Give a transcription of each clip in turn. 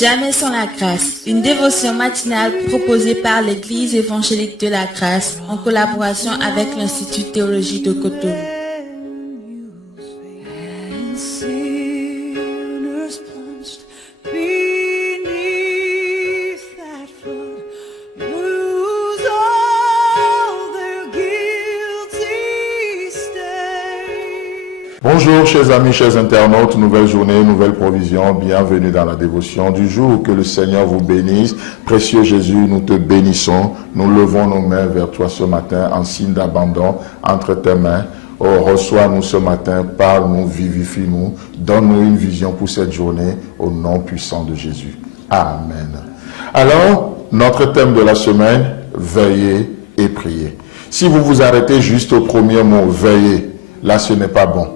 Jamais sans la grâce, une dévotion matinale proposée par l'Église évangélique de la grâce en collaboration avec l'Institut de théologie de Cotonou. Bonjour chers amis, chers internautes, nouvelle journée, nouvelle provision, bienvenue dans la dévotion du jour, que le Seigneur vous bénisse. Précieux Jésus, nous te bénissons, nous levons nos mains vers toi ce matin en signe d'abandon entre tes mains. Oh, reçois-nous ce matin, parle-nous, vivifie-nous, donne-nous une vision pour cette journée au nom puissant de Jésus. Amen. Alors, notre thème de la semaine, veillez et priez. Si vous vous arrêtez juste au premier mot, veillez, là ce n'est pas bon.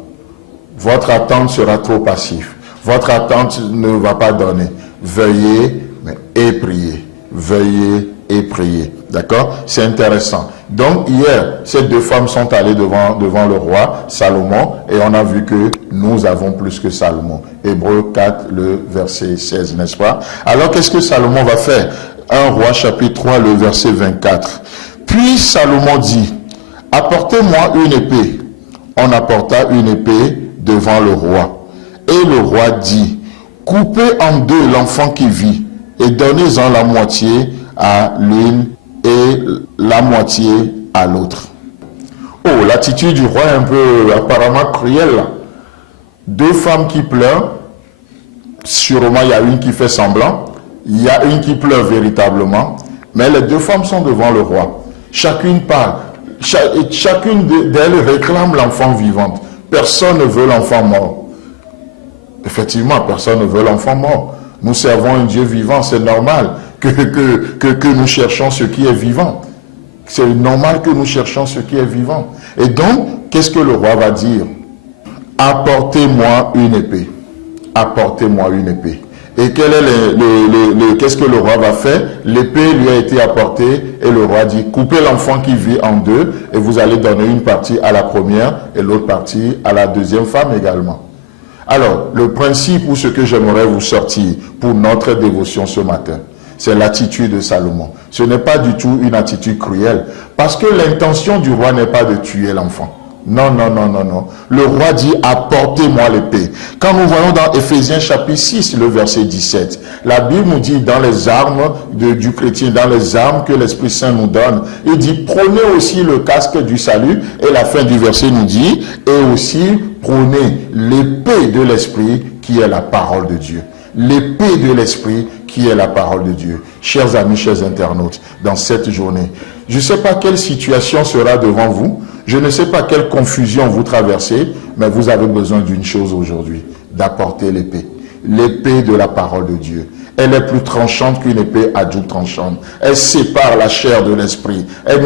Votre attente sera trop passive. Votre attente ne va pas donner. Veillez et priez. Veillez et priez. D'accord? C'est intéressant. Donc hier, ces deux femmes sont allées devant le roi Salomon et on a vu que nous avons plus que Salomon. Hébreux 4, le verset 16, n'est-ce pas? Alors qu'est-ce que Salomon va faire? 1 Roi chapitre 3, le verset 24. Puis Salomon dit, apportez-moi une épée. On apporta une épée devant le roi. Et le roi dit, coupez en deux l'enfant qui vit et donnez-en la moitié à l'une et la moitié à l'autre. Oh, l'attitude du roi est un peu apparemment cruelle. Deux femmes qui pleurent. Sûrement, il y a une qui fait semblant. Il y a une qui pleure véritablement. Mais les deux femmes sont devant le roi. Chacune parle. Chacune d'elles réclame l'enfant vivant. Personne ne veut l'enfant mort. Effectivement, personne ne veut l'enfant mort. Nous servons un Dieu vivant, c'est normal que nous cherchons ce qui est vivant. C'est normal que nous cherchons ce qui est vivant. Et donc, qu'est-ce que le roi va dire? Apportez-moi une épée. Apportez-moi une épée. Et quel est qu'est-ce que le roi va faire? L'épée lui a été apportée et le roi dit, coupez l'enfant qui vit en deux et vous allez donner une partie à la première et l'autre partie à la deuxième femme également. Alors, le principe ou ce que j'aimerais vous sortir pour notre dévotion ce matin, c'est l'attitude de Salomon. Ce n'est pas du tout une attitude cruelle parce que l'intention du roi n'est pas de tuer l'enfant. Non, non, non, non, non. Le roi dit, apportez-moi l'épée. Quand nous voyons dans Éphésiens chapitre 6, le verset 17, la Bible nous dit, dans les armes du chrétien, dans les armes que l'Esprit Saint nous donne, il dit, prenez aussi le casque du salut, et la fin du verset nous dit, et aussi prenez l'épée de l'Esprit, qui est la parole de Dieu. L'épée de l'Esprit, qui est la parole de Dieu. Chers amis, chers internautes, dans cette journée, je ne sais pas quelle situation sera devant vous, je ne sais pas quelle confusion vous traversez, mais vous avez besoin d'une chose aujourd'hui, d'apporter l'épée. L'épée de la parole de Dieu. Elle est plus tranchante qu'une épée à double tranchante. Elle sépare la chair de l'esprit. Elle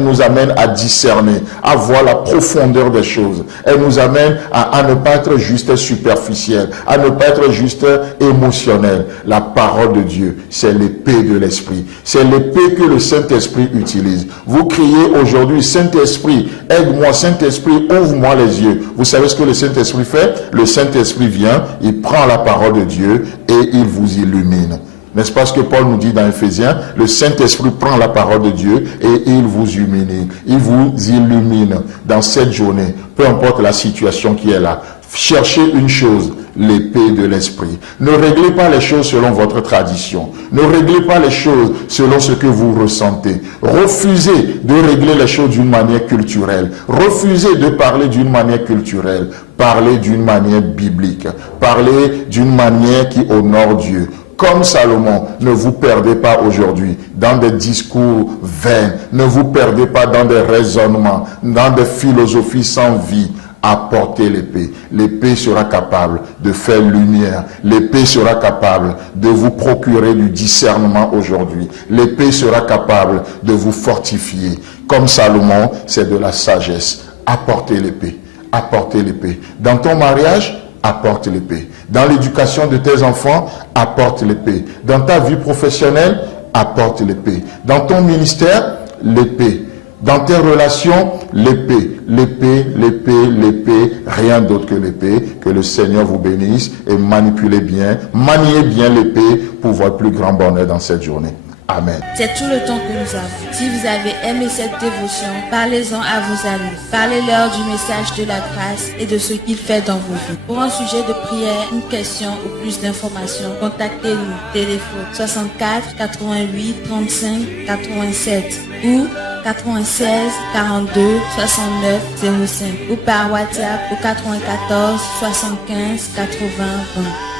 nous amène à discerner, à voir la profondeur des choses. Elle nous amène à ne pas être juste superficiel, à ne pas être juste émotionnel. La parole de Dieu, c'est l'épée de l'esprit. C'est l'épée que le Saint-Esprit utilise. Vous criez aujourd'hui, Saint-Esprit, aide-moi, Saint-Esprit, ouvre-moi les yeux. Vous savez ce que le Saint-Esprit fait? Le Saint-Esprit vient, il prend la parole de Dieu et il vous illumine. N'est-ce pas ce que Paul nous dit dans Éphésiens? Le Saint-Esprit prend la parole de Dieu et il vous illumine. Il vous illumine dans cette journée. Peu importe la situation qui est là. Cherchez une chose, l'épée de l'esprit. Ne réglez pas les choses selon votre tradition. Ne réglez pas les choses selon ce que vous ressentez. Refusez de régler les choses d'une manière culturelle. Refusez de parler d'une manière culturelle. Parlez d'une manière biblique. Parlez d'une manière qui honore Dieu. Comme Salomon, ne vous perdez pas aujourd'hui dans des discours vains. Ne vous perdez pas dans des raisonnements, dans des philosophies sans vie. Apportez l'épée. L'épée sera capable de faire lumière. L'épée sera capable de vous procurer du discernement aujourd'hui. L'épée sera capable de vous fortifier. Comme Salomon, c'est de la sagesse. Apportez l'épée. Apportez l'épée. Dans ton mariage, apporte l'épée. Dans l'éducation de tes enfants, apporte l'épée. Dans ta vie professionnelle, apporte l'épée. Dans ton ministère, l'épée. Dans tes relations, l'épée, l'épée, l'épée, l'épée, rien d'autre que l'épée. Que le Seigneur vous bénisse et manipulez bien, maniez bien l'épée pour votre plus grand bonheur dans cette journée. Amen. C'est tout le temps que nous avons. Si vous avez aimé cette dévotion, parlez-en à vos amis. Parlez-leur du message de la grâce et de ce qu'il fait dans vos vies. Pour un sujet de prière, une question ou plus d'informations, contactez-nous. Téléphone 64 88 35 87 ou 96 42 69 05 ou par WhatsApp au 94 75 80 20.